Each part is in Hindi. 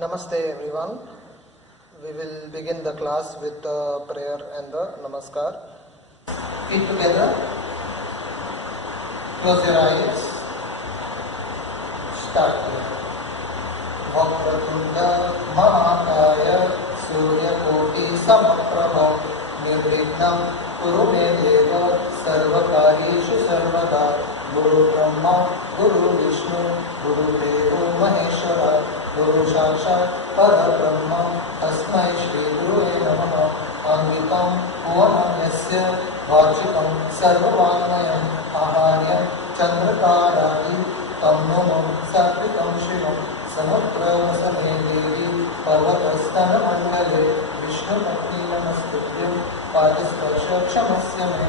Namaste everyone. We will begin the class with the prayer and the namaskar. Feet together. Close your eyes. Start. Vakratunda Mahakaya Suryakoti Samaprabha Nirvignam Kuru me deva Sarvakarishu Sarvada Guru Brahma Guru Vishnu Guru Devo Maheshwara Guru Sakshat Parabrahma Tasmai Shri Gurue Namaha Angikam Bhuvanam Yasya Vachikam Sarvavanmayam Aharyam Chandrakaradi Tamnumam Satvikam Shivam Samutram Same Devi Parvatastana Mandale Vishnu Bhakti Namastutyam Padisparsha Kshamasya Me.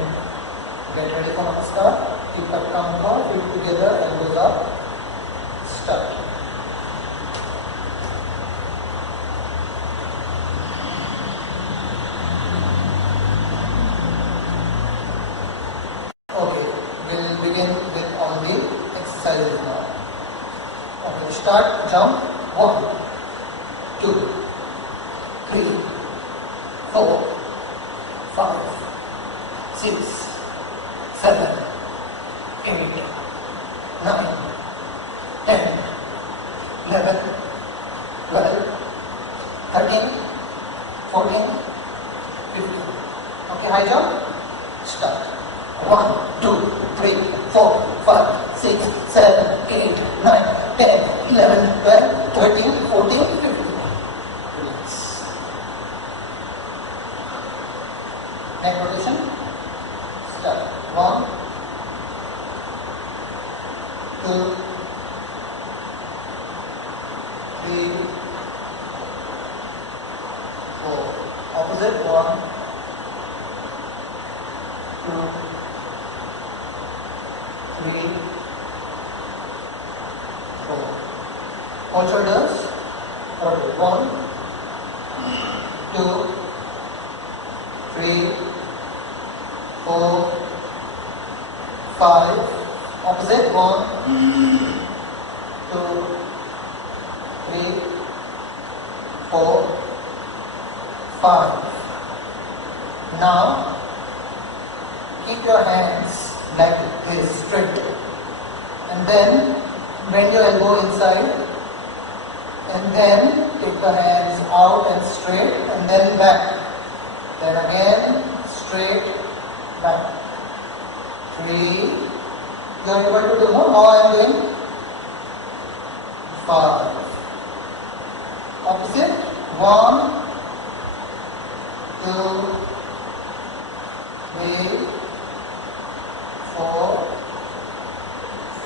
Get ready for namaskar. Keep up calm, feet together, elbows up. Start. Exercises now. Okay, start, jump, 1, 2, 3, 4, 5, 6, 7, 8, 9, 10, 11, 12, 13, 14, 15. Okay, high jump, start. 1, 2, 3, 4, 5, 6, 7, 8, 9, 10, 11, 12, 13, 14, 15. Relax. Neck rotation. Start. 1, 2, 3, 4. Opposite. 1, 2, 3, 4. All shoulders. Rotate. 1, 2, 3, 4, 5. Opposite. 1, 2, 3, 4, 5. Now keep your hands like this, straight, and then bend your elbow inside, and then take the hands out and straight, and then back, then again straight, back. 3. You are able to do more. How I am doing? 5. Opposite. 1, 2, 3, 4,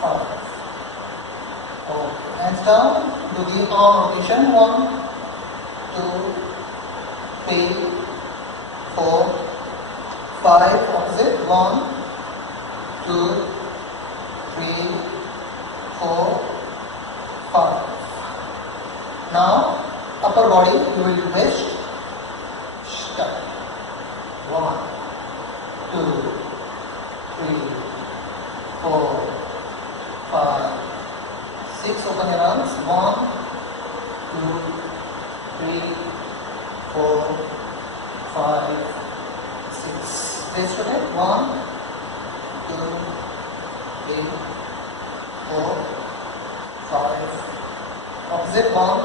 5. Okay. Hands down. Do the arm rotation. 1, 2, 3, 4, 5. Opposite. 1, 2, 3, 4, 5. Now upper body you will do best. Start. 1, 2, 3, 4, 5, 6. Open your arms. 1, 2, 3, 4, 5, 6. Face rotate. 1, 2, 3, 4, 5. Opposite. 1,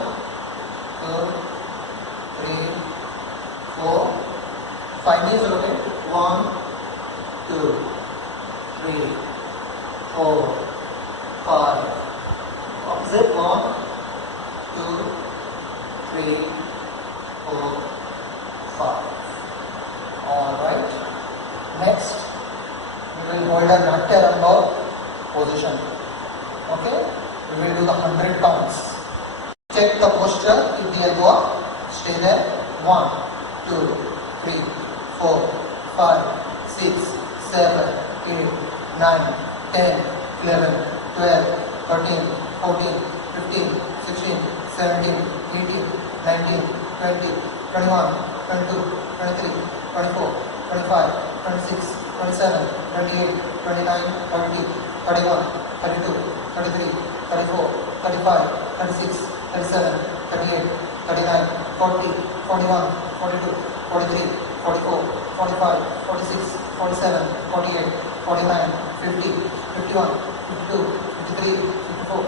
2, 3, 4, 5. Knees rotate. 1, 2, 3, 4, 5. Opposite. 1, 2, 3, 4, 5. Alright. Next, we will hold a Natya Rangha position. Okay? We will do the 100 counts. Check the posture, keep the elbow up, stay there. 1, 2, 3, 4, 5, 6, 7, 8, 9, 10, 11, 12, 13, 14, 15, 16, 17, 18, 19, 20, 21, 22, 23, 24, 25, 26, 27, 28, 29, 30, 31, 32, 33, 34, 35, 36, 37, 38, 39, 40, 41, 42, 43, 44, 45, 46, 47, 48, 49, 50, 51, 52, 53, 54,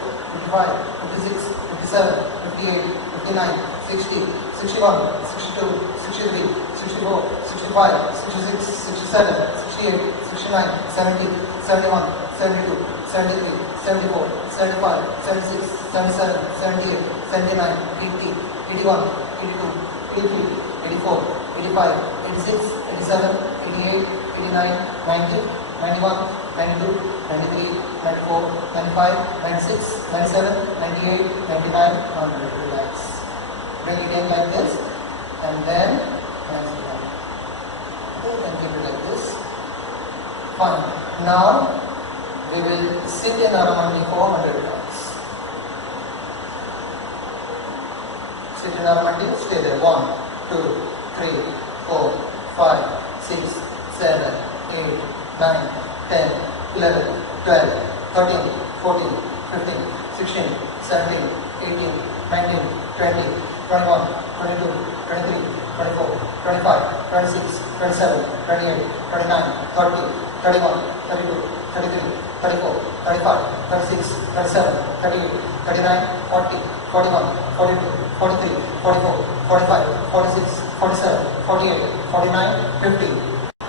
55, 56, 57, 58, 59, 60, 61, 62, 63, 64, 65, 66, 67, 68, 69, 70, 71, 72, 73, 74, 75, 76, 77, 78, 79, 80, 81, 82, 83, 84, 85, 86, 87, 88, 89, 90, 91, 92, 93, 94, 95, 96, 97, 98, 99, 100. Relax. Bring it in like this and then hands down. Okay, and keep it like this. Fine. Now we will sit in Aramandi for 100 times. Sit in Aramandi, stay there. 1, 2, 3, 4, 5, 6, 7, 8, 9, 10, 11, 12, 13, 14, 15, 16, 17, 18, 19, 20, 21, 22, 23, 24, 25, 26, 27, 28, 29, 30, 31, 32, 33, 34, 35, 36, 37, 38, 39, 40, 41, 42, 43, 44, 45, 46, 47, 48, 49, 50,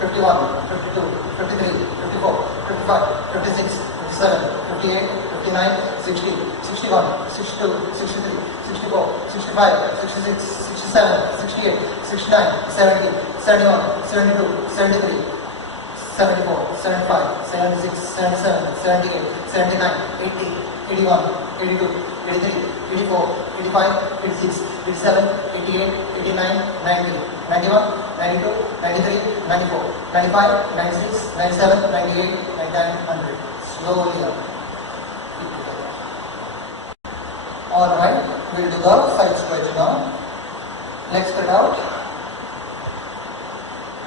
51, 52, 53, 54, 55, 56, 57, 58, 59, 60, 61, 62, 63, 64, 65, 66, 67, 68, 69, 70, 71, 72, 73, 74, 75, 76, 77, 78, 79, 80, 81, 82, 83, 84, 85, 86, 87, 88, 89, 90, 91, 92, 93, 94, 95, 96, 97, 98, 99, 100. Slowly up. Alright, we'll do the side stretch now. Legs spread out.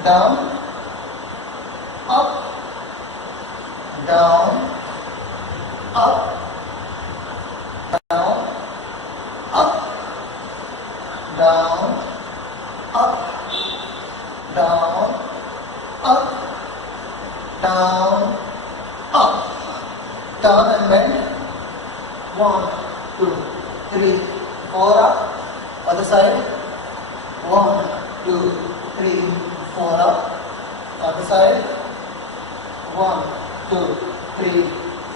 Down. Up. Down. Up. Down. Up. Down. Up. Down. Up. Down. Up. Turn and bend. 1, 2, 3, 4 up. Other side. 1, 2, 3, 4 up. Other side. 1, 2, 3,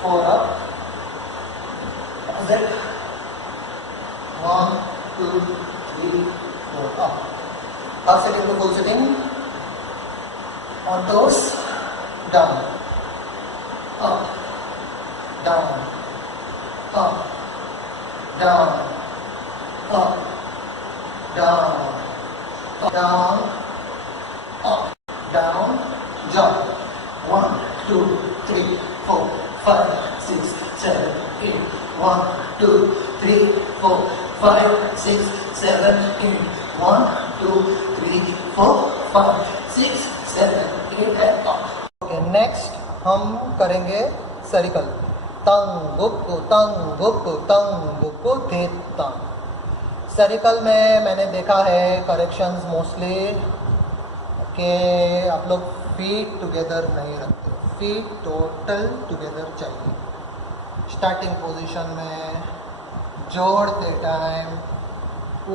4 up. Opposite. 1, 2, 3, 4 up. Half sitting to full sitting. On toes. Down. Up. Down. Up. Down. Up. Down. Down. Up. Down. Jump. 1, 2, 3, 4, 5, 6, 7, 8. 1, 2, 3, 4, 5, 6, 7, 8. 1, 2, 3, 4, 5, 6, 7, 8 and up. Okay, next हम करेंगे सर्कल. तंग गुप्पु तंग गुप्पु तंग गुप्पु थे तंग. सर्कल में मैंने देखा है करेक्शंस मोस्टली कि आप लोग फीट टुगेदर नहीं रखते. फीट टोटल टुगेदर चाहिए. स्टार्टिंग पोजीशन में जोड़ते टाइम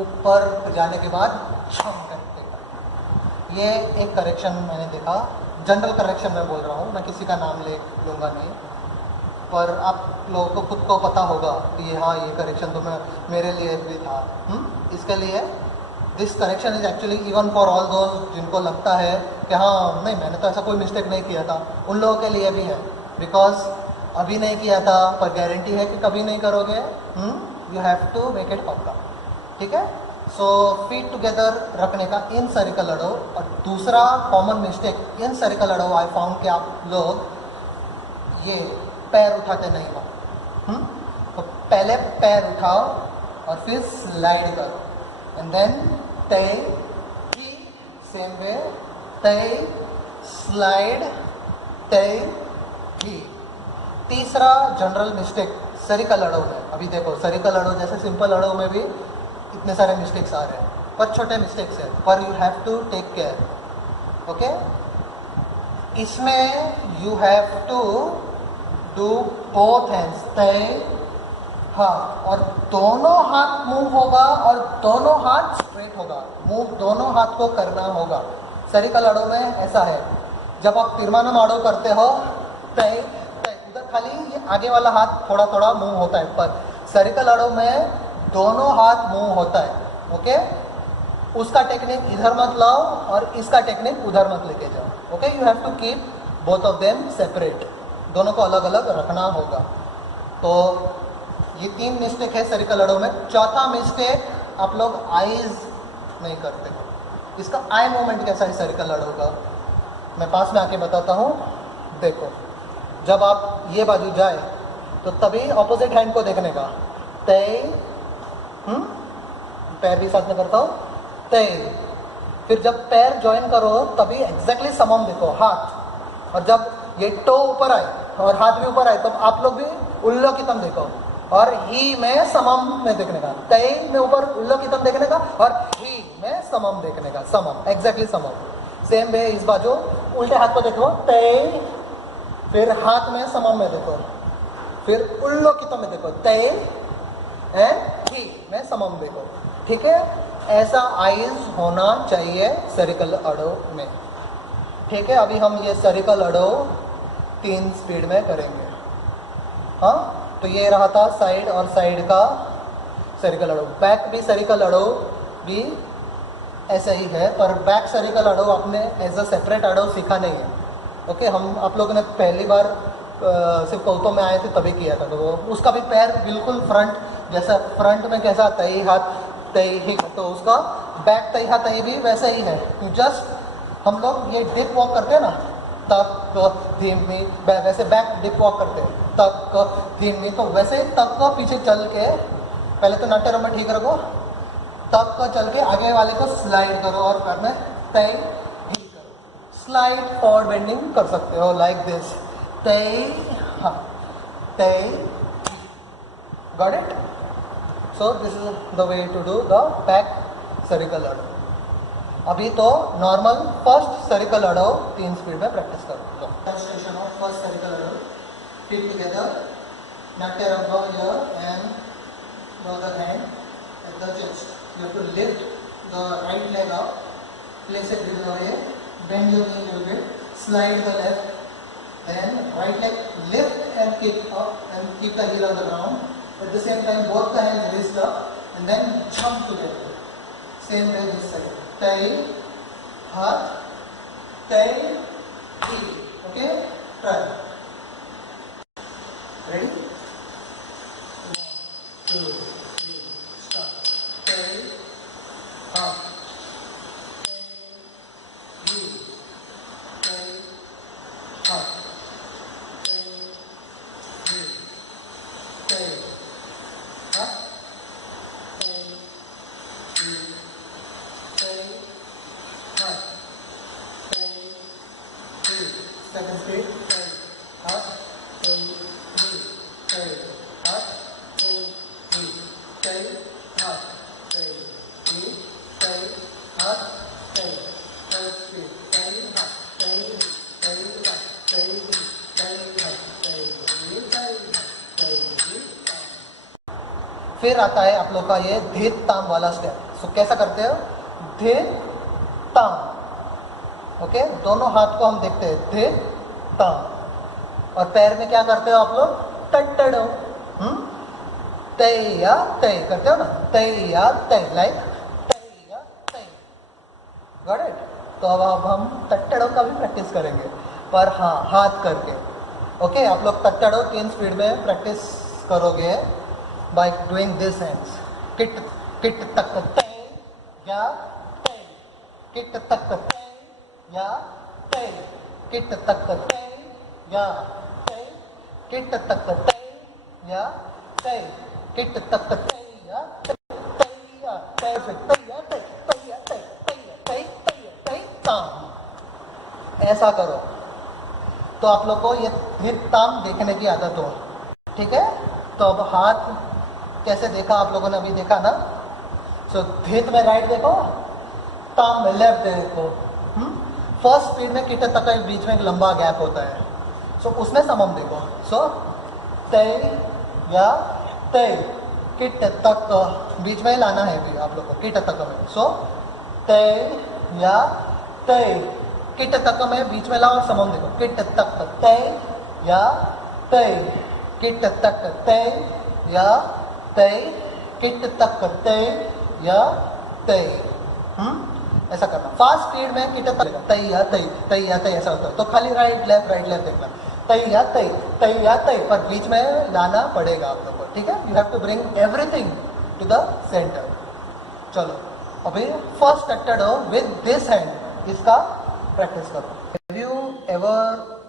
ऊपर जाने के बाद छम करते टाइम. ये एक करेक्शन मैंने देखा. जनरल करेक्शन में बोल रहा हूँ, मैं किसी का नाम ले लूँगा नहीं, पर आप लोगों को खुद को पता होगा कि हाँ ये करेक्शन तो मैं मेरे लिए भी था. इसके लिए this correction is actually even for all those जिनको लगता है कि हाँ नहीं मैंने तो ऐसा कोई मिस्टेक नहीं किया था, उन लोगों के लिए भी है. बिकॉज अभी नहीं किया था पर गारंटी है कि कभी नहीं करोगे. You have to make it पक्का. ठीक है. सो फीट टुगेदर रखने का इन सर्कल लड़ो. और दूसरा कॉमन मिस्टेक इन सर्कल लड़ो आई फाउंड कि आप लोग ये पैर उठाते नहीं हो. तो पहले पैर उठाओ और फिर स्लाइड करो एंड देन तय की सेम वे तय स्लाइड तय की. तीसरा जनरल मिस्टेक सरिकल लड़ो में. अभी देखो सरिकल लड़ो जैसे सिंपल लड़ो में भी इतने सारे मिस्टेक्स आ रहे हैं, पर छोटे मिस्टेक्स है, पर you have to take care. Okay, इसमें you have to do both hands, तय हाँ, और दोनों हाथ मूव होगा और दोनों हाथ स्ट्रेट होगा, मूव दोनों हाथ को करना होगा। सरिकल अड़ो में ऐसा है, जब आप तीर्मानम अड़ो करते हो तय तय उधर खाली ये आगे वाला हाथ थोड़ा थोड़ा मूव होता है, पर सरिकल अड़ो में दोनों हाथ मूव होता है। ओके, उसका टेक्निक इधर मत लाओ और इसका टेक्निक उधर मत लेके जाओ। Okay, you have to keep both of them separate, दोनों को अलग अलग रखना होगा। तो ये 3 मिस्टेक है सरिकल अड़ो में। चौथा मिस्टेक, आप लोग आईज नहीं करते। इसका आई मूवमेंट कैसा है सरिकल अड़ो का, मैं पास में आके बताता हूँ। देखो, जब आप ये बाजू जाए तो तभी ऑपोजिट हैंड को देखने का, तय पैर भी साथ में करता हूँ, तय। फिर जब पैर ज्वाइन करो तभी एग्जैक्टली समम देखो हाथ, और जब ये टो ऊपर आए और हाथ भी ऊपर आए तब आप लोग भी उल्लोकितम देखो, और ही में समम में देखने का, तय में ऊपर उल्लोकितम देखने का और ही में समम देखने का, समम एग्जैक्टली समम। सेम वे इस बाजू उल्टे हाथ को देखो, तय, फिर हाथ में समम में देखो, फिर उल्लोकितम में देखो, तय एंड ही में समम देखो। ठीक है, ऐसा आइज होना चाहिए सरिकल अड़ो में। ठीक है, अभी हम ये सरिकल अड़ो 3 स्पीड में करेंगे। हाँ, तो ये रहा था साइड और साइड का सरिकल अड़ो। बैक भी सरिकल अड़ो भी ऐसा ही है, पर बैक सरिकल अड़ो आपने एज अ सेपरेट अड़ो सीखा नहीं है। ओके, हम आप लोगों ने पहली बार सिर्फ कौतों में आए थे तभी किया था, तो वो उसका भी पैर बिल्कुल फ्रंट जैसा, फ्रंट में कैसा तय हाथ तय ही, तो उसका बैक तय हाथ तय भी वैसा ही है। तो जस्ट हम लोग ये डिप वॉक करते हैं ना, तक धीमी, वैसे बैक डिप वॉक करते हैं, तक धीमी, तो वैसे तक का पीछे चल के, पहले तो नाट्य रंग ठीक रखो, तक का चल के आगे वाले को स्लाइड करो और पैर में तय ही करो। स्लाइड फॉरवर्ड बेंडिंग कर सकते हो लाइक दिस, तय हाँ, तय। Got it? So this is the way to do the back सरिकल अड़ो। अभी तो नॉर्मल फर्स्ट सरिकल अड़ो 3 स्पीड में प्रैक्टिस करो। डेमोन्स्ट्रेशन ऑफ फर्स्ट सरिकल अड़ो। Feet together, Natya Rambha here and the other hand at the chest. You have to lift the right leg up, place it middle away, bend your knee a little bit, slide the left, then right leg lift and kick up and keep the heel on the ground. At the same time, both the hands raised up and then jump together. Same way this side. Tay, heart, tay, heel. Okay? Try. Ready? 1, 2, 3, start. Tay, heart, tay, heel, tay, heart, tay, heel, tay, heart, tay, heel, tay, heart, tay, heel. Second speed. Tay, heart, tay, heel, tay, heart, tay, heel, tay, heart, tay, heel, tay, heart, tay. Third speed. Tay, heart, tay, heel, tay, heart, tay, heel, tay, heart, tay, heel, tay, heart, tay, heel, tay. फिर आता है आप लोग का ये धीत ताम वाला स्टेप। सो कैसा करते हो? धीत ताम। ओके, दोनों हाथ को हम देखते हैं, धीत ताम। और पैर में क्या करते हो आप लोग? तट्टड़ो। तय या तय करते हो ना, तय या तय, लाइक तय या तय। Got it? तो अब हम तट्टड़ो का भी प्रैक्टिस करेंगे, पर हाँ, हाथ करके। ओके, आप लोग तट्टड़ो 3 स्पीड में प्रैक्टिस करोगे by doing this hands. Kit kit tak tay ya tay. Kit tak tay ya tay. Kit tak tay ya tay. Kit tak tay ya tay. Kit tak tay ya tay. Tay ya tay tay ya tay. Tay ya tay. Tay ya tay. Tay ya tay. ताम। ऐसा करो तो आप लोग को ये धीत ताम देखने की आदत हो। ठीक है, तो अब हाथ कैसे देखा आप लोगों ने अभी देखा ना। सो धित में राइट देखो, ताम में लेफ्ट देखो। फर्स्ट स्पीड में किट तक के बीच में एक लंबा गैप होता है, सो उसमें समम देखो। सो तय या तय, किट तक बीच में लाना है भी आप लोग को, किट तक में। सो तय या तय, किट तक में बीच में लाओ और समम देखो। किट तक तय या तय, किट तक तय या तय, किट तक तय या तय। ऐसा करना। फास्ट स्पीड में किट तक तय या तय, तय या तय ऐसा होता है, तो खाली राइट लेफ्ट देखना। तय या तय, तय या तय, पर बीच में लाना पड़ेगा आप लोग को, ठीक है। You have to bring everything to the centre. चलो अभी फर्स्ट टट्टड़ो विद दिस हैंड, इसका प्रैक्टिस करो। हैव यू एवर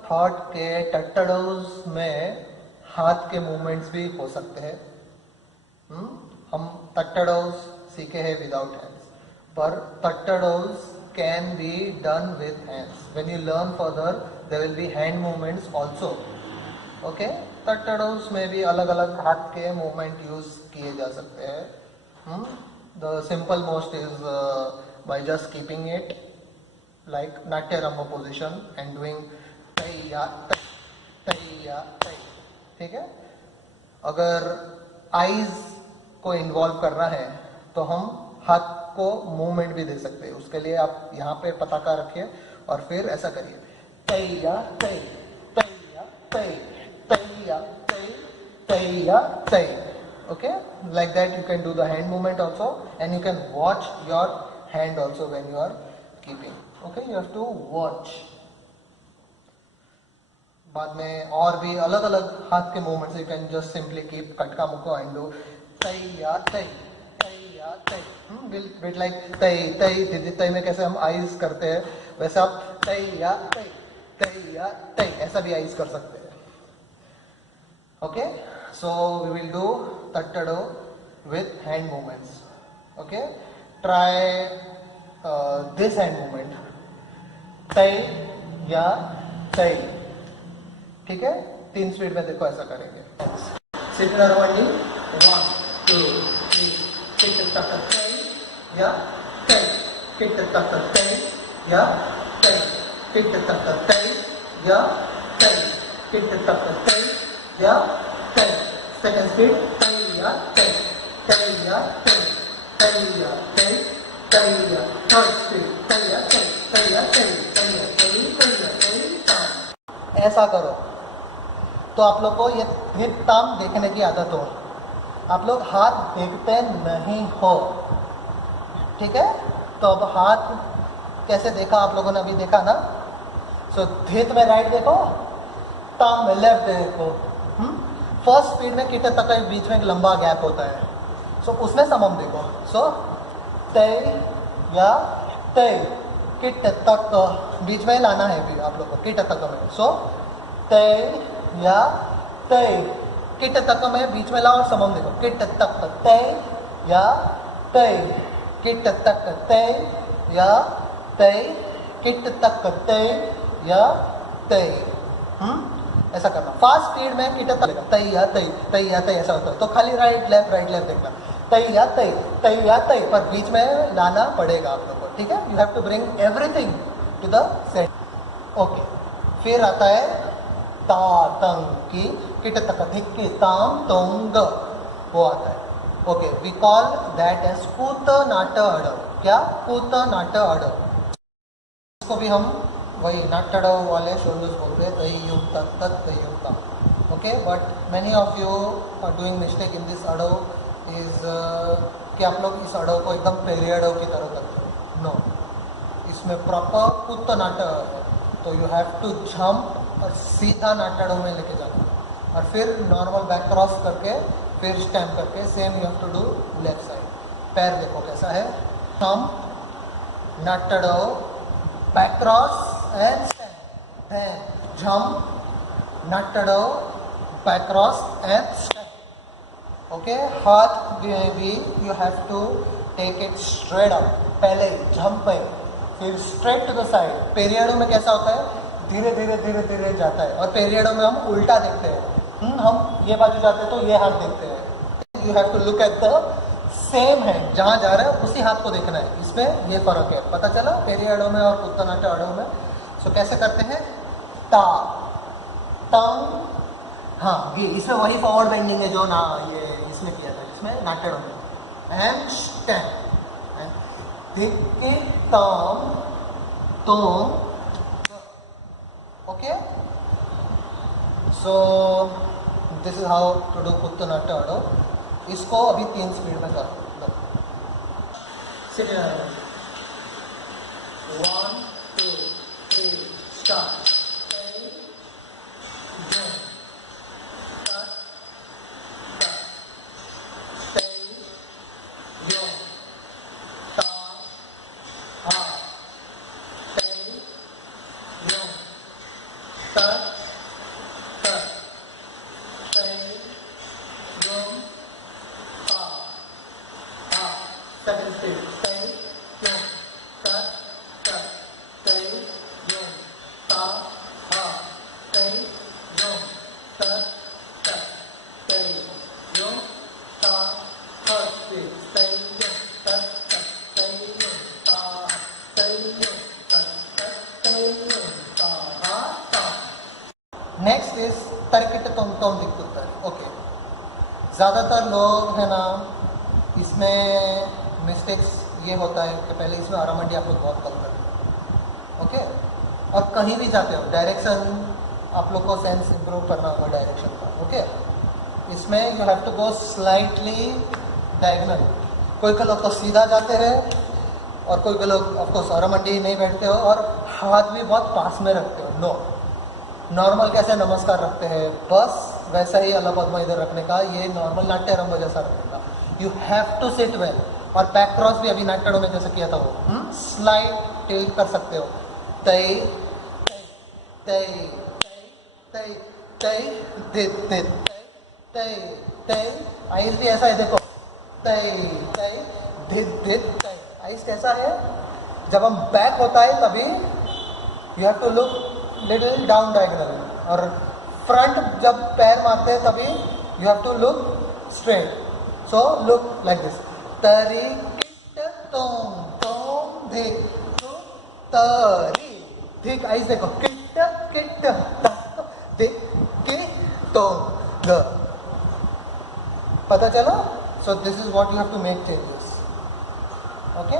थॉट के टट्टड़ोज में हाथ के मूवमेंट्स भी हो सकते हैं? हम टट्टड़ोज सीखे हैं विदाउट हैंड्स, पर टट्टड़ोज can be done with hands. When you learn further, there will be hand movements also. Okay? टट्टड़ोज में भी अलग अलग हाथ के मूवमेंट यूज किए जा सकते हैं. The simple most is by just keeping it like Natya Ramba position and doing tayya tay, tayya tay. ठीक है. अगर आईज को इन्वॉल्व करना है तो हम हाथ को मूवमेंट भी दे सकते हैं. उसके लिए आप यहाँ पे पताका रखिए और फिर ऐसा करिए तैया तै, तैया तै, तैया तै, तैया तै. Okay, like that you can do the hand movement also, and you can watch your hand also when you are keeping. Okay, you have to watch. बाद में और भी अलग अलग हाथ के movements you can just simply keep कटका मुक्को and do तैया तै, तैया तै. Bit like तै तै दीदी तै में कैसे हम आइज करते हैं वैसे आप तैया तै, तैया तै ऐसा भी आइज कर सकते हैं. Okay, so we will do tattado with hand movements. Okay, try this hand movement. तै या तै. ठीक है, 3 स्पीड में देखो ऐसा करेंगे. Sit in a row and 1, 2, 3. Hit the tuck तै या तै. Hit the tuck तै या तै. Hit the tuck तै या तै. Hit the tuck तै या तै. Second speed तैया तै, तैया तै, तैया तै, तैया. Third speed तैया तै, तैया तै, तैया तै, तैया तै. ऐसा करो तो आप लोग को ये हित ताम देखने की आदत हो. आप लोग हाथ देखते नहीं हो, ठीक है. तो अब हाथ कैसे देखा आप लोगों ने अभी देखा ना. सो धित में राइट देखो, ताम में लेफ्ट देखो. फर्स्ट स्पीड में कितने तक के बीच में एक लंबा गैप होता है, सो उसमें समम देखो. सो तै या तै, किट तक बीच में लाना है भी आप लोग को, किट तक में. सो तै या तै, किट तक में बीच में लाओ और समम देखो. किट तक तै या तै, किट तक तै या तै, किट तक तै या तै. ऐसा करना. फास्ट स्पीड में किट तक तै या तै, तै या तै ऐसा होता है, तो खाली राइट लेफ्ट देखना. तै या तै, तै या तै, पर बीच में लाना पड़ेगा आप लोग को, ठीक है. You have to bring everything to the set. Okay, फिर आता है ता तंग की, किट तक धिक्की ताम तोंग, वो आता है. Okay, we call that as कूत नाट अडव. क्या? कूत नाट अडव. इसको भी हम वही नाटड़व वाले शोल्डर्स बोलते हैं, तई युक्त तत् तई युक्ता. Okay, but many of you are doing mistake in this अडव इज कि आप लोग इस अडव को एकदम पेली अडव की तरह करते हो. नो, इसमें प्रॉपर कुत्त नाटक है, तो यू हैव टू जंप और सीधा नाटड़ों में लेके जाना और फिर नॉर्मल बैक क्रॉस करके फिर स्टैम्प करके same you have to do left side. पैर देखो कैसा है. जंप नाटड़ो, back cross and stand, then jump, nattado, back cross and stand. Okay, हाथ भी you have to take it straight up. पहले jump पे, फिर straight to the side. पेरियडो में कैसा होता है, धीरे धीरे धीरे धीरे जाता है, और पेरियडो में हम उल्टा देखते हैं. हम ये बाजू जाते हैं तो ये हाथ देखते हैं. You have to look at the same है, जहां जा रहा है उसी हाथ को देखना है, इसमें ये फर्क है। पता चला पेरी अड़ो में और कुत्तनाट्य अड़ो में। सो कैसे करते हैं, ता टंग, हाँ ये इसमें वही फॉरवर्ड बेंडिंग है जो ना ये इसमें किया था, इसमें नाट्यड़ो में। एंड स्टैंड धिक्के तम तुम, okay. So this is how to do कुत्तनाट्य अड़ो। इसको अभी 3 स्पीड में कर लो। Sit down, 1 2 3 start. Second speed. Say, yum, ta, ta. Say, yum, ta, ha. Say, yum, ta, ta. Say, yum, ta. Third speed. Say, yum, ta, ta. Say, yum, ta. Say, yum, ta, ta. Say, yum, ta, ha, ta. Next is tarikita tom tom dikkuttari. Okay. ज़्यादातर लोग है ना इसमें मिस्टेक्स ये होता है कि पहले इसमें आरामंडी आप लोग बहुत कम करते हैं, ओके। और कहीं भी जाते हो डायरेक्शन आप लोग को सेंस इंप्रूव करना होगा डायरेक्शन का, ओके। इसमें you have to go slightly diagonal. कोई के लोग तो सीधा जाते हैं और कोई के लोग ऑफकोर्स आरामंडी नहीं बैठते हो और हाथ भी बहुत पास में रखते हो। नो, नॉर्मल कैसे नमस्कार रखते हैं बस वैसा ही अल्लाह पद्मा इधर रखने का, ये नॉर्मल नाट्यारंभ जैसा रखने का। You have to sit well. और बैक क्रॉस भी अभी नाट्याड़ों में जैसे किया था वो स्लाइड टिल्ट कर सकते हो। तय तय तय तय दित दित तय तय। आइस भी ऐसा है, देखो तय तय धित धित तय। आइस कैसा है, जब हम बैक होता है तभी you have to look little down diagonal, और फ्रंट जब पैर मारते हैं तभी you have to look straight. So look like this, तरी किट तोम तोम धिक तु तरी धिक। आइस देखो, किट किट धिक कि तोम ग। पता चला? So this is what you have to make changes, okay.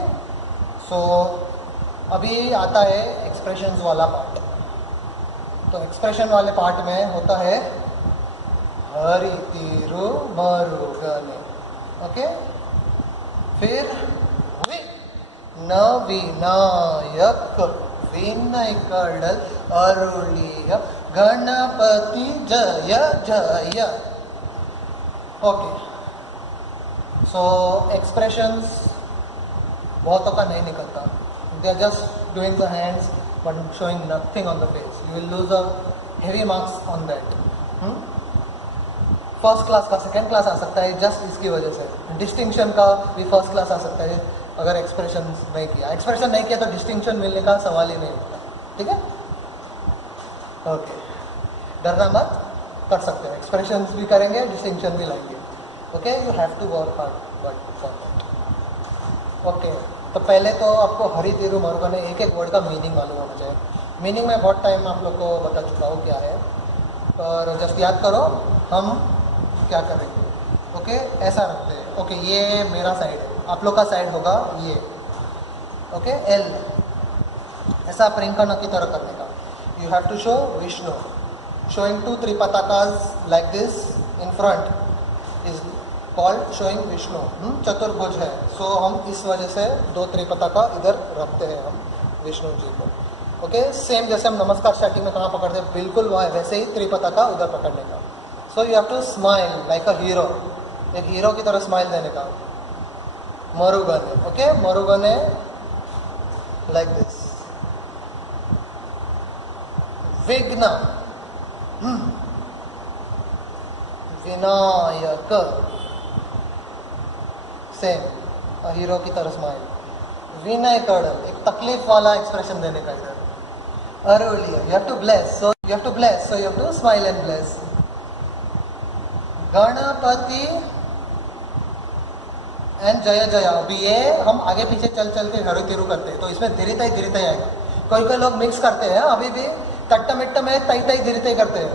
सो अभी आता है एक्सप्रेशंस वाला पार्ट। तो एक्सप्रेशन वाले पार्ट में होता है हरि तीरु मरु गने, ओके। फिर विनायक विनय कडल अरुलिय गणपति जय जय, ओके। सो एक्सप्रेशंस बहुतों का नहीं निकलता, they are just doing the hands but showing nothing on the face. You will lose a heavy marks on that. First class का सेकेंड क्लास आ सकता है जस्ट इसकी वजह से। डिस्टिंक्शन का भी फर्स्ट क्लास आ सकता है अगर एक्सप्रेशन नहीं किया। एक्सप्रेशन नहीं किया तो डिस्टिंक्शन मिलने का सवाल ही नहीं होता, ठीक है, ओके। डरना मत, कर सकते हैं, एक्सप्रेशन भी करेंगे, डिस्टिंक्शन भी लाएंगे, okay. You have to work hard for that, okay. तो पहले तो आपको हरि तिरु मरु ने एक एक वर्ड का मीनिंग मालूम होना चाहिए। मीनिंग में बहुत टाइम आप लोग को बता चुका हूँ क्या है, और जस्ट याद करो हम क्या करेंगे, ओके। ऐसा रखते हैं, ओके, ये मेरा साइड है, आप लोग का साइड होगा ये, ओके। एल ऐसा प्रिंकन की तरह करने का। You have to show Vishnu, showing 2 त्रिपताकास like this in front is called showing Vishnu. चतुर्भुज है, सो हम इस वजह से 2 त्रिपताका इधर रखते हैं हम विष्णु जी को, ओके। सेम जैसे हम नमस्कार स्टार्टिंग में कहाँ पकड़ते हैं बिल्कुल वहाँ वैसे ही त्रिपताका उधर पकड़ने का। So you have to smile like a hero, एक हीरो की तरह स्माइल देने का। मरुगने, ओके, मरुगने लाइक दिस। विघ्न, विनायक, सेम हीरो की तरह स्माइल। विनय कडल, एक तकलीफ वाला एक्सप्रेशन देने का इधर। अरुलिया, you have to bless, so you have to bless, so you have to smile and bless. Ganapati and जय जय। अभी ये हम आगे पीछे चल चल के हरि तिरु करते हैं, तो इसमें धीरे तय आएगा। कोई लोग मिक्स करते हैं अभी भी, तट्ट मिट्ट में तई धीरे तय करते हैं।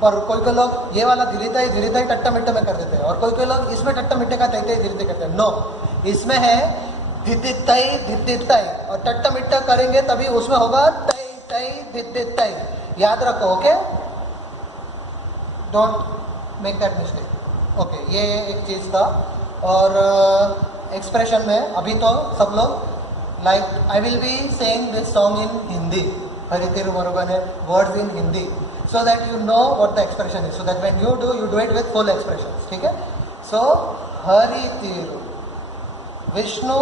पर कोई लोग ये वाला धीरे तय टट्टा मिट्टा में कर देते हैं, और कोई लोग इसमें टट्टा मिट्टे का तय धीरे तय करते हैं। नो, इसमें है धित तय, और टट्टा मिट्टा करेंगे तभी उसमें होगा तय धित तय। याद रखो, okay, don't make that mistake. Okay, ये एक चीज था। और एक्सप्रेशन में अभी तो सब लोग like I will be saying this song in Hindi, Hari Thiru मरुगने words in Hindi, so that you know what the expression is, so that when you do it with full expressions. ठीक है? So हरि तिरु विष्णु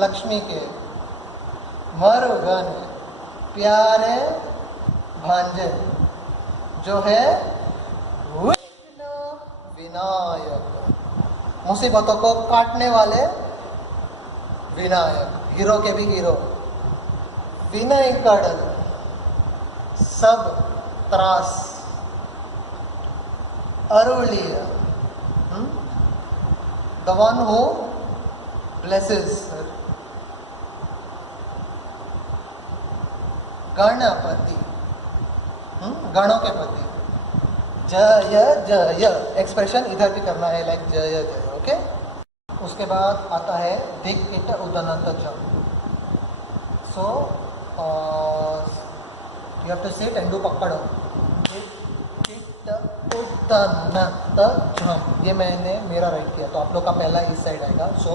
लक्ष्मी के मरुगन प्यारे भांजे जो है विघ्न विनायक, मुसीबतों को काटने वाले विनायक, हीरो के भी हीरो, विनय कडल सब त्रास अरुलिया, the one who blesses, Ganpati, गणों के पति, जय जय। एक्सप्रेशन इधर भी करना है, लाइक जय जय, ओके। उसके बाद आता है दिक इट उदनत जम। सो you have to sit and do पकड़ो। ये मैंने मेरा राइट किया, तो आप लोग का पहला इस साइड आएगा। सो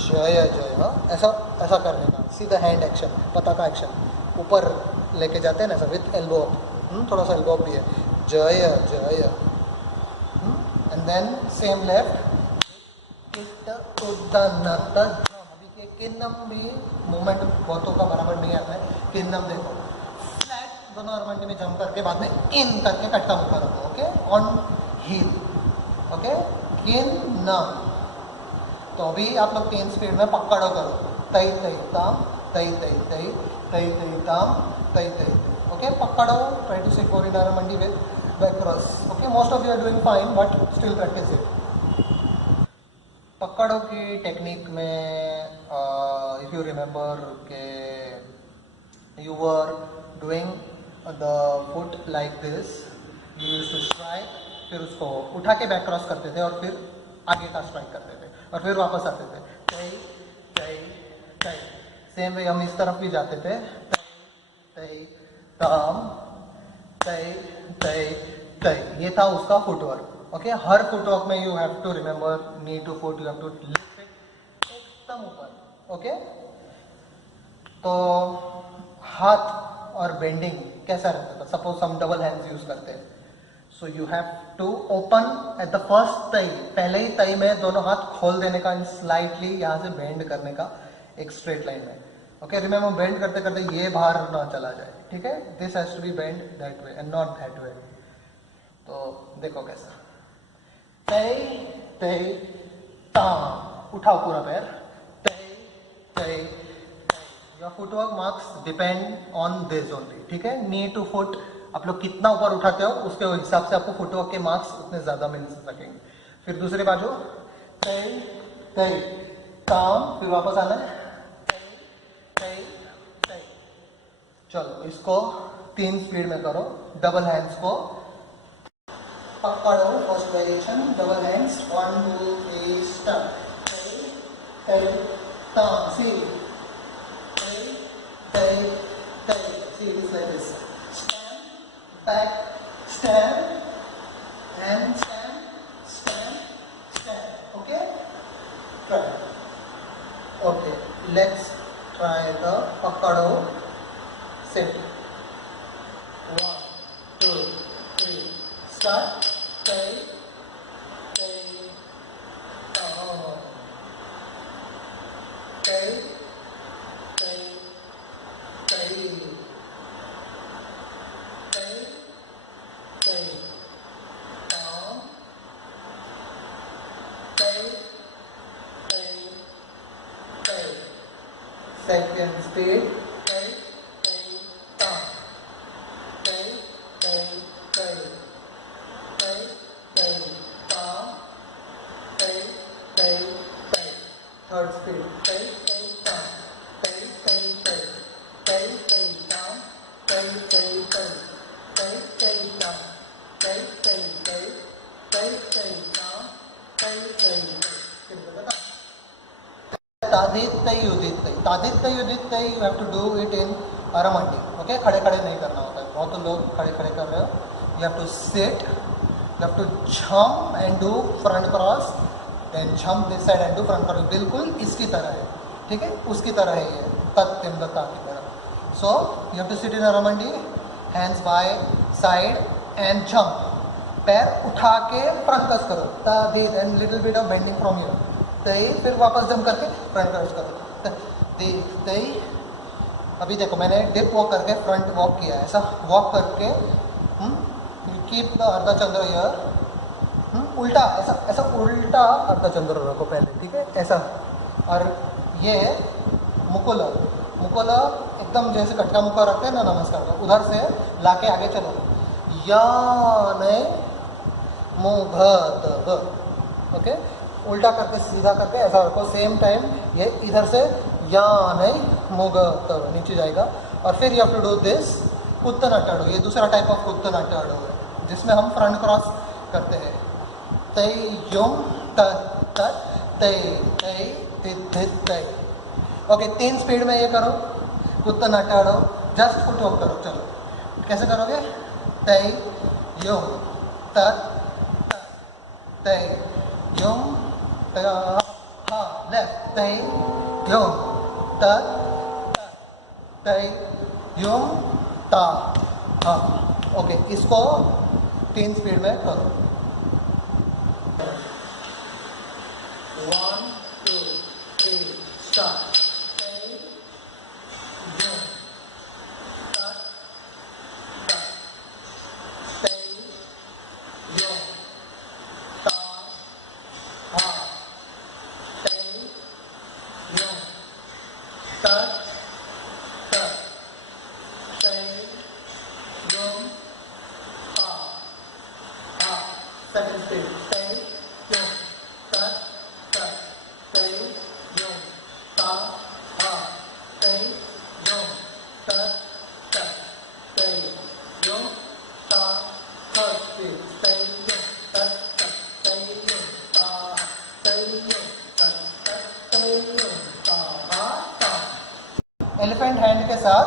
जय जय, ऐसा करने का, सीधा हैंड एक्शन, पता का एक्शन, ऊपर लेके जाते हैं ना, ऐसा विथ एल्बो अप, थोड़ा सा एल्बो अप भी है, जय जय। एंड देन सेम लेफ्ट, किन्नम भी मूवमेंट बहुतों का बराबर नहीं आता है। किन्नम देखो, फ्लैट दोनों अर्मंडी में जंप करके बाद में इन करके कटका मुखा रखो, ओके, ऑन हील, ओके, किन्नम। तो अभी आप लोग 3 स्पीड में पकड़ो करो, तई तई ताम, तई तई तई, तई तई ताम, तई तई तई, ओके, पकड़ो। ट्राई टू सिट गोविंद अर्मंडी with back cross, okay. Most of you are doing fine, but still practice it. पकड़ो की टेक्निक में इफ यू रिमेंबर के you were doing the foot like this, you used to strike, फिर उसको उठा के बैक क्रॉस करते थे, और फिर आगे का स्ट्राइक करते थे, और फिर वापस आते थे, तई तई तई। सेम वे हम इस तरफ भी जाते थे, तई तई ताम, तई तई तई। ये था उसका फुटवर्क, ओके। हर फुटवर्क में you have to remember knee to foot, you have to lift it एकदम ऊपर, ओके। तो हाथ और बेंडिंग कैसा रहता था? सपोज हम डबल हैंड्स यूज करते हैं, so you have to open at the first तई, पहले ही तई में दोनों हाथ खोल देने का, स्लाइटली यहाँ से बेंड करने का एक स्ट्रेट लाइन में, ओके। रिमेंबर, बेंड करते करते ये बाहर ना चला जाए, ठीक है। This has to be bend that way and not that way. तो देखो कैसा, तई तई ताम, उठाओ पूरा पैर, तई तई तई। Your footwork marks depend on this only, ठीक है। नी टू फुट आप लोग कितना ऊपर उठाते हो उसके हिसाब से आपको फुटवर्क के मार्क्स उतने ज्यादा मिल सकेंगे। फिर दूसरी बाजू, तई तई ताम, फिर वापस आना है, तई तई तई। चलो इसको 3 स्पीड में करो। डबल हैंड्स को पकड़ो, first variation, double hands, 1 2 3 start, तई तई ताम, सी तई तई तई, see it is like this, back, stand, and stand, stand, stand, okay? Try. Okay, let's try the pakado sit. 1 2 3 start. Tay tay down. Tay tay tay. Tay, down, tay, tay, tay. Second speed, tay, tay, down, tay, tay, tay, tay. third speed. Tay, tay, tam. Tay, tay, tay. Tay, tay, tam. Tay, tay, tay. Tay, tay, tam. Tay, tay, tay. Tay, tay, tam. Tay, tay, tay. तादित्य युदित्य. तादित्य युदित्य you have to do it in अरमंडी. ओके, खड़े खड़े नहीं करना होता है. बहुत लोग खड़े खड़े कर रहे हो. You have to sit. You have to jump and do front cross. Then jump this side and do front cross. बिल्कुल इसकी तरह है. ठीक है, उसकी तरह है ये. तत्तिम दत्ता की तरह. So you have to sit in अरमंडी. Hands by side and jump. पैर उठा के फ्रंट क्रॉस करो. तादित and little bit of bending from here. तई, फिर वापस जंप करके फ्रंट क्रॉस करो. तई. अभी देखो मैंने डिप वॉक करके फ्रंट वॉक किया है. ऐसा वॉक करके कीप द अर्धचंद्र हियर. उल्टा ऐसा उल्टा अर्धचंद्र रखो पहले. ठीक है, ऐसा. और ये मुकुल एकदम जैसे कटका मुक्का रखते हैं ना नमस्कार का, उधर से लाके आगे चलो. याने मुघत. ओके, उल्टा करके सीधा करके ऐसा रखो. सेम टाइम ये इधर से या नहीं मुगत नीचे जाएगा. और फिर you have to do this कुत्तनाट्याडो. ये दूसरा टाइप ऑफ कुत्तनाट्याडो है जिसमें हम फ्रंट क्रॉस करते हैं. तय युम तत् तय तय तिथ तय. ओके, 3 स्पीड में ये करो कुत्तनाट्याडो. जस्ट फुट वॉक करो. चलो कैसे करोगे? तय युम तत् तय युम लेफ्ट. तय युम तत् तय युम ता. हाँ, ओके, इसको 3 स्पीड में करो. 1 2 3 स्टार्ट. तय युम तत् तय युम ता. हाँ, तय युम तत् तय युम ता. हाँ, सेकंड स्पीड. तय युम तत् तय युम ता. हाँ, तय युम तत् तय युम ता. Third speed. तय युम तत् तय युम ता. तय युम तत् तय युम ता. ता. एलिफेंट हैंड के साथ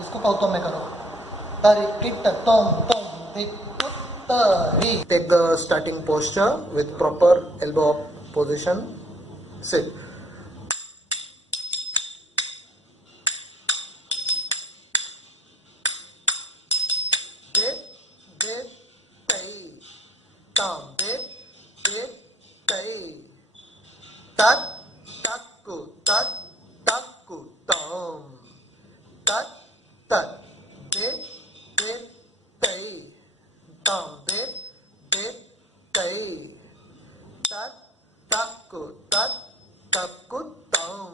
इसको कौतुम में करो. तरी किट तोम तोम दिक्कुत्तरी. Take the starting posture with proper elbow position. Sit. Dip tay. Tam dip tay. Tat takku tam. Tat dip tay. Tam dip tay. Tat takku tam.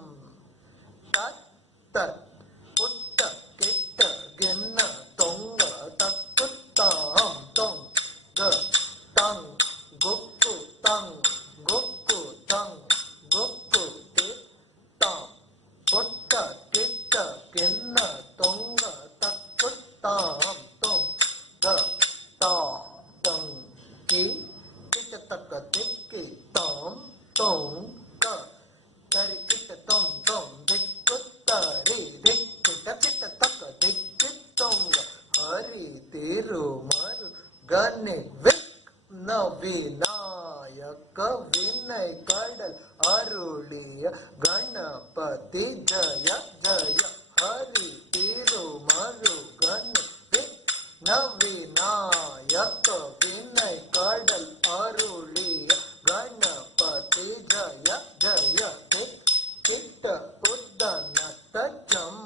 Tat utta kitta ginna tonga takku tam tong ga tang gukku tang ti tam utta kitta ginna tonga takku tam tong ga ta tang ki kitta takka tikki tam tong ka. Tari kitta tom tom dikkutari dikkita kitta takka dikki tonga. Hari tiru maru gane vik navinayaka vinay kadal aruliya ganapati jaya jaya. Hari tiru maru gane vik navinayaka vinay kadal aruliya ganapati jaya jaya. Kitta uddanata jam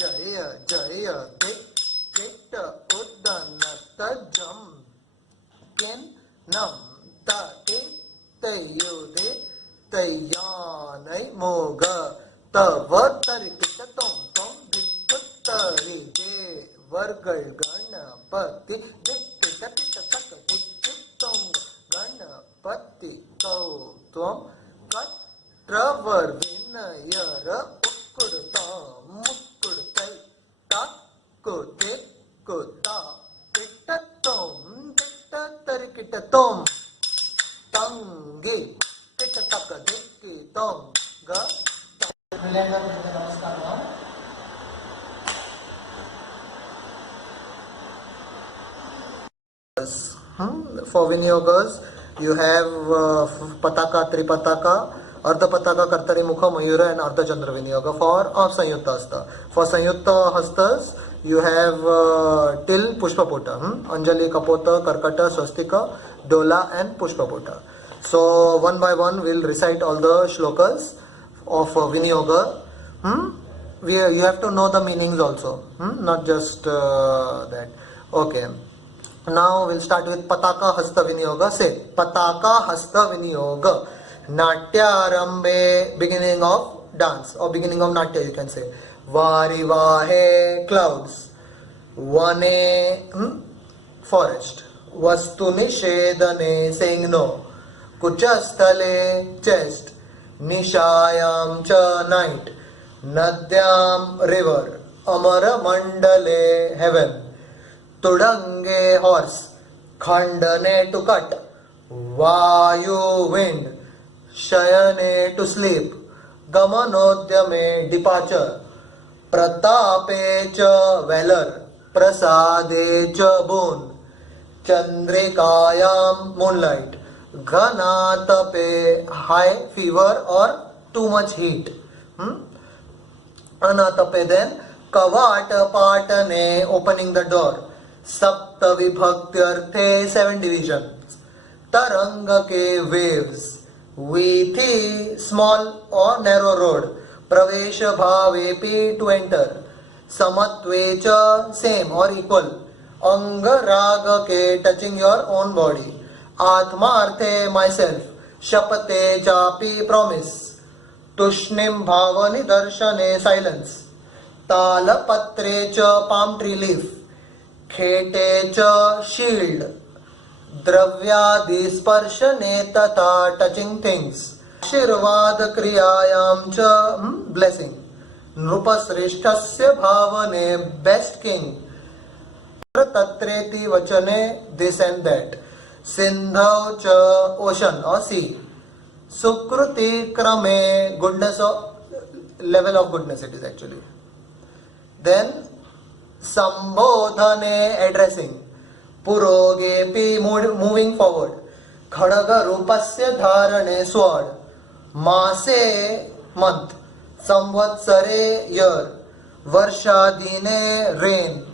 jaya jaya. Kitta uddanata jam. Kin nam ta ti tayude tayanai moga tava tari kitta tom tom dikkuttari devargal ganapati dikkita kitta takka dikki tonga ganapati kau tvam kat ट्रवर विनयर उक्कुड़ता मुक्कुड़तै ताक्कुते कुता तिट्टतोम तिट्टतरिकिटतोम तंगे तिट्टतक दिक्कितोम ग मिलेगा मुझे नमस्कार नाम For Vinyogas, you have Pataka, Tripataka, Ardha Pataka, Kartari Mukha, Mayura and Ardha Chandra Vinyoga for Sanyutta Hasta. For Sanyutta Hastas, you have Till Pushpapota, Anjali Kapota, Karkata, Swastika, Dola and Pushpapota. So one by one we'll recite all the shlokas of Vinyoga. You have to know the meanings also, not just that. Okay. Now we'll start with Pataka Hasta Vinyoga. Say Pataka Hasta Vinyoga. Natyarambe, beginning of dance or beginning of Natya, you can say. Varivahe, clouds. Vane, forest. Vastu Nishedane, saying no. Kuchastale, chest. Nishayam cha, night. Nadyam, river. Amara Mandale, heaven. Tudange, horse. Khandane, to cut. Vayu, wind. Shayane, to sleep. Gamanodyame, departure. Pratape cha, valor. Prasade cha, boon. Chandrikayam, moonlight. Ghanatape, high fever or too much heat. Anatape then. Kavata patane, opening the door. Sapta vibhaktyarthe, 7 divisions. Taranga ke, waves. Vithi, small or narrow road. Pravesha bhavepi, to enter. Samatvecha, same or equal. Anga raga ke, touching your own body. Atmarthe, myself. Shapate chapi, promise. Tushnim bhavani darshane, silence. Talapatre cha, palm tree leaf. Khete cha, shield. Dravyadi sparshane tata, touching things. Shirvad kriyayam cha, blessing. Nrupasreshthasya bhavane, best king. Tatreti vachane, this and that. Sindhav cha, ocean or sea. Sukruti krame, goodness or level of goodness it is actually. Then Sambodhane, addressing. Purogepi, moving forward. Khadaga rupasya dharane, sword. Mase, month. Samvatsare, year. Varshadine, rain.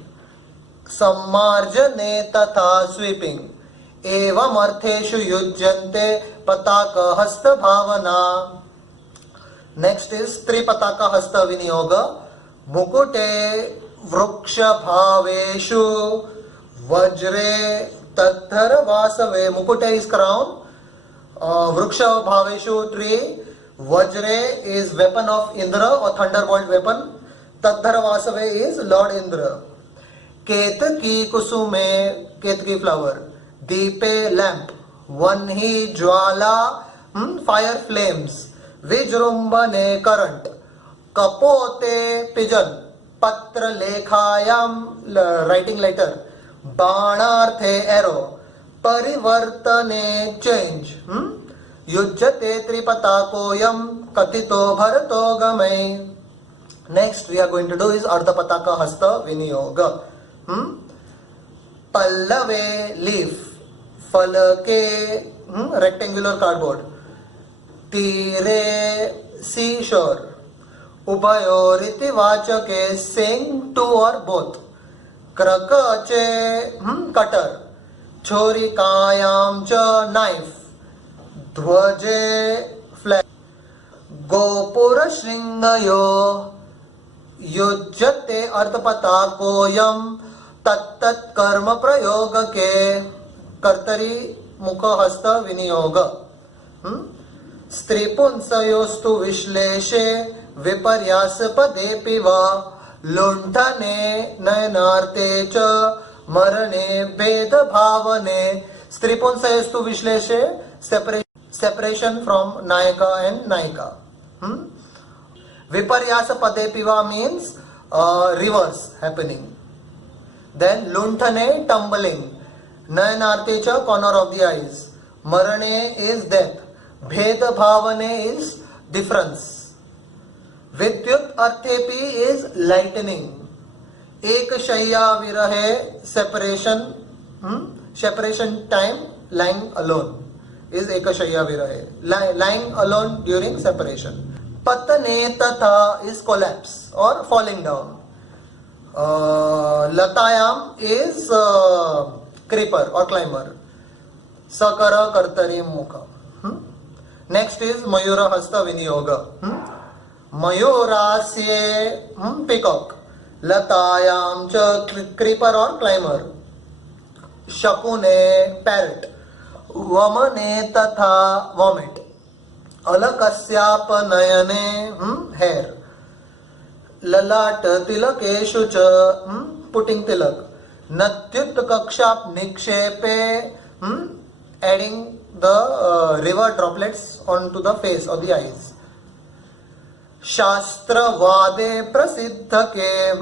Sammarjane tatha, sweeping. Evam artheshu yujjante pataka hasta bhavana. Next is Tripataka hasta vinyoga. Mukute Vruksha bhaveshu vajre tadhara vasave. Mukute is crown. Vruksha bhaveshu, tree. Vajre is weapon of Indra or thunderbolt weapon. Tadhara vasave is Lord Indra. Ketaki kusume, ketaki flower. Deepe, lamp. Vanhi jwala, fire flames. Vijrumbane, current. Kapote, pigeon. Patra lekhayam, writing letter. Banarthe, arrow. Parivartane, change. Yujjate tripatakoyam katito bharato gamai. Next we are going to do is Ardhapataka hasta vinyoga. Pallave, leaf. Falake, rectangular cardboard. Tire, seashore. Upayoriti vachake, saying two or both. Krakache, cutter. Chorikayam cha, knife. Dhwaje, flag. Gopura shringayo. Yujjate ardhapatakoyam tattat karma prayoga ke. Kartari mukha hasta vinyoga. Stripunsayostu vishleshe viparyasa padepi va lunthane nayanarte cha marane bheda bhavane. Stripunsayostu vishleshe, separation from Nayaka and Nayika. Viparyasa pade piva means reverse happening. Then lunthane, tumbling. Nayanarte cha, corner of the eyes. Marane is death. Bheda bhavane is difference. Vidyut arthepi is lightning. Ekashaya virahe, separation. Separation time, lying alone is ekashaya virahe. Lying alone during separation. Patane tatha is collapse or falling down. Latayam is creeper or climber. Sakara kartari mukha. Next is Mayura hasta vinyoga. Mayurasye peacock. Latayam cha creeper or climber. Shakune parrot. Vamane tatha vomit. Alakasyapa nayane hair. Lalat tilakeshu cha putting tilak. Natyut kakshap nikshepe adding the river droplets onto the face or the eyes. Shastra vade prasiddha ke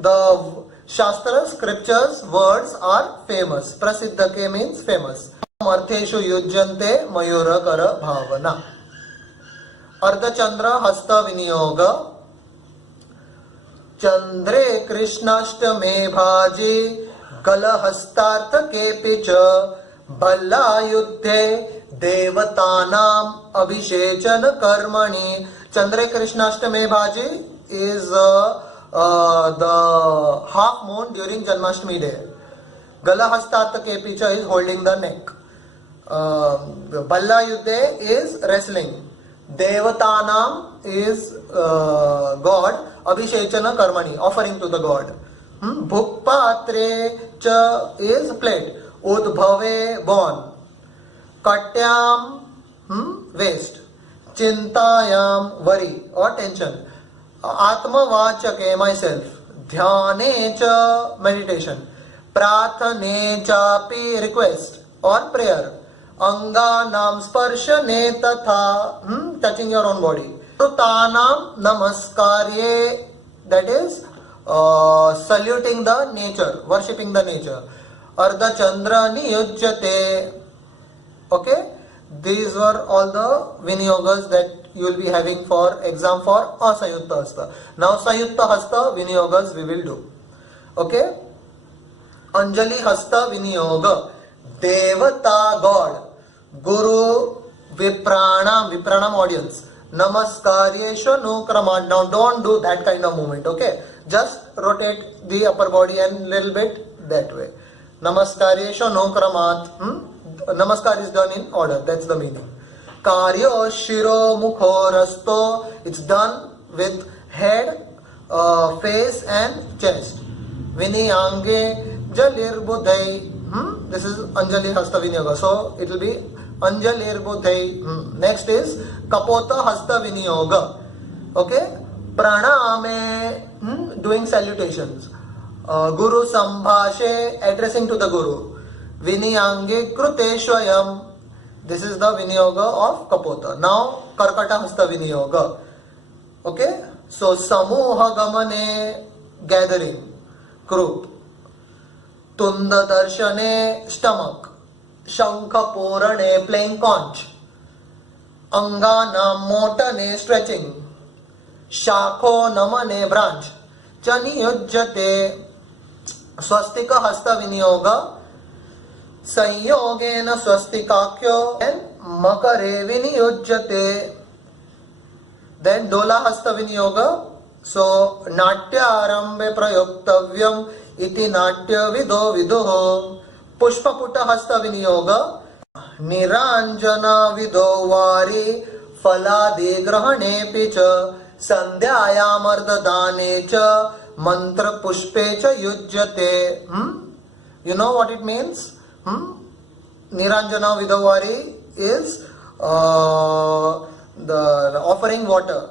the Shastra scriptures words are famous. Prasiddha ke means famous. Artheshu yujjante mayura kara bhavana. Ardhachandra hasta vinyoga. Chandre krishnashtame bhaji galahastartha kepicha balla yuddhe devatanam abhishechan karmani. Chandre krishnashtame bhaji is the half moon during Janmashtami day. Galahastartha kepicha is holding the neck. Balla yuddhe is wrestling. Devatanam is God. Abhishechana karmani, offering to the God. Bhukpatre cha is plate. Udbhave born. Katyam waste. Chintayam worry or tension. Atma vachake myself. Dhyane cha meditation. Prathane chapi request or prayer. Anga nam sparshane tatha touching your own body. Tanam namaskarye, that is saluting the nature, worshipping the nature. Ardha chandra niyujjate. Okay, these were all the vinyogas that you will be having for exam for asayutta hasta. Now sayutta hasta vinyogas we will do. Okay, Anjali hasta vinyoga. Devata God, Guru Vipranam audience. Namaskaryesha no kramat. Now don't do that kind of movement, okay? Just rotate the upper body and little bit that way. Namaskaryesha no kramat. Namaskar is done in order, that's the meaning. Karyo shiro mukho rasto. It's done with head, face and chest. Viniyange jalir budhai. This is Anjali hasta vinyoga. So it will be Anjalir Budhai. Next is Kapota Hasta Vinyoga. Okay? Praname, doing salutations. Guru Sambhashe, addressing to the Guru. Vinyange Kruteshwayam. This is the Vinyoga of Kapota. Now Karkata Hasta Vinyoga. Okay? So Samuha Gamane, gathering, group. Tunda Darshane, stomach. Shankha Purane, playing conch. Angana Motane, stretching. Shakho Namane, branch. Chani Yujjate, Swastika Hasta Vinyoga. Sanyogena Swastikakyo and Makare Viniyujjate. Then Dola Hasta Vinyoga. So Natya Arambe Prayuktavyam iti Natya Vido Viduho. Pushpa Putta Hasta Vinyoga. Niranjana Vido Vari Faladi Grahane Picha Sandhyayam Ardhadane Cha Mantra Pushpe Cha Yujjate. You know what it means? Niranjana Vidavari is the offering water.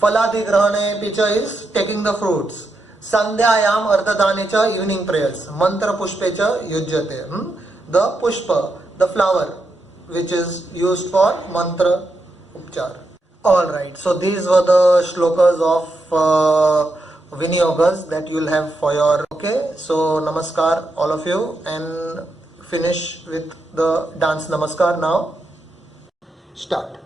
Faladi Grahane Picha is taking the fruits. Sandhyayam Ardhadane Cha evening prayers. Mantra Pushpe Cha Yujjate. The pushpa, the flower which is used for mantra upchar. Alright, so these were the shlokas of Viniyogas that you'll have for your. Okay, so namaskar, all of you, and finish with the dance namaskar now. Start.